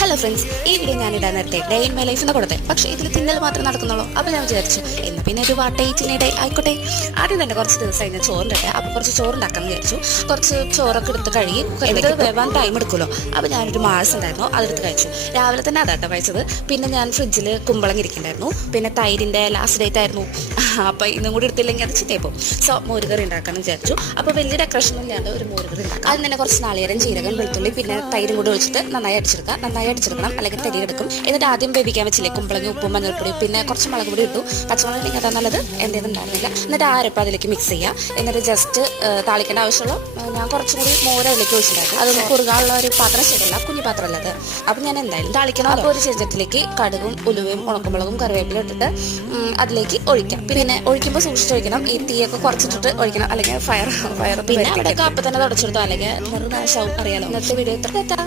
Hello friends, ഈ video ഞാനിടാൻ നേരത്തെ day in my life എന്ന് കൊടുത്തേ. പക്ഷേ ഇതിൽ തിന്നൽ മാത്രമേ നടക്കുന്നുള്ളൂ. അപ്പോൾ ഞാൻ വിചാരിച്ചു ഇന്ന് പിന്നെ ഒരു വാട്ടയിറ്റിനെ ഡേ ആയിക്കോട്ടെ. ആദ്യം തന്നെ കുറച്ച് ദിവസമായി ഞാൻ ചോറിൻ്റെ അപ്പോൾ കുറച്ച് ചോറുണ്ടാക്കാമെന്ന് വിചാരിച്ചു. കുറച്ച് ചോറൊക്കെ എടുത്ത് കഴുകി എനിക്ക് വേവാൻ ടൈം എടുക്കുമല്ലോ. അപ്പോൾ ഞാനൊരു മാസം ഉണ്ടായിരുന്നു, അതെടുത്ത് കഴിച്ചു. രാവിലെ തന്നെ അതാട്ടോ കഴിച്ചത്. പിന്നെ ഞാൻ ഫ്രിഡ്ജിൽ കുമ്പളങ്ങ ഇരിക്കുന്നുണ്ടായിരുന്നു. പിന്നെ തൈരിൻ്റെ ലാസ്റ്റ് ഡേറ്റ് ആയിരുന്നു. അപ്പോൾ ഇന്നും കൂടി എടുത്തില്ലെങ്കിൽ അത് ചീത്തയായിപ്പോൾ. സോ മോരുകറി ഉണ്ടാക്കാമെന്ന് വിചാരിച്ചു. അപ്പോൾ വലിയ ഡെക്കറേഷനും ഇല്ലാണ്ട് ഒരു മോരുകറി ഉണ്ടാക്കാം. അതിന് തന്നെ കുറച്ച് നാളികേരം, ജീരകം, വെളുത്തുള്ളി പിന്നെ തൈരും കൂടി ഒഴിച്ചിട്ട് നന്നായി അടിച്ചെടുക്കണം, അല്ലെങ്കിൽ തരിയെടുക്കും. എന്നിട്ട് ആദ്യം വേവിക്കാൻ വെച്ചില്ലേ കുമ്പളങ്ങി, ഉപ്പും മഞ്ഞൾപ്പൊടി പിന്നെ കുറച്ച് മുളക് പൊടി ഇട്ടു. പച്ചമുളക് ഇല്ലെങ്കിൽ അതാ നല്ലത്, എൻ്റേത് ഉണ്ടായിരുന്നില്ല. എന്നിട്ട് ആ അരപ്പ് അതിലേക്ക് മിക്സ് ചെയ്യുക. എന്നിട്ട് ജസ്റ്റ് താളിക്കേണ്ട ആവശ്യമുള്ള ഞാൻ കുറച്ചും കൂടി മോര് അതിലേക്ക് ഒഴിച്ചിട്ടുണ്ടായിരുന്നു. അതൊന്നും കുറുകാനുള്ള ഒരു പാത്രം ശരിയല്ല, കുഞ്ഞു പാത്രമല്ല അത്. അപ്പം ഞാൻ എന്തായാലും താളിക്കണം. അപ്പോൾ ഒരു ചെറുച്ചട്ടിലേക്ക് കടുകും ഉലുവയും ഉണക്കമുളകും കറിവേപ്പിലും ഇട്ടിട്ട് അതിലേക്ക് ഒഴിക്കാം. പിന്നെ ഒഴിക്കുമ്പോൾ സൂക്ഷിച്ച് ഒഴിക്കണം. ഈ തീയൊക്കെ കുറച്ചിട്ടിട്ട് ഒഴിക്കണം, അല്ലെങ്കിൽ ഫയർ പിന്നെ അവിടെയൊക്കെ അപ്പം തന്നെ തുടച്ചെടുത്തോ, അല്ലെങ്കിൽ നാശവും അറിയാലോ. ഇന്നത്തെ വീഡിയോ ഇത്ര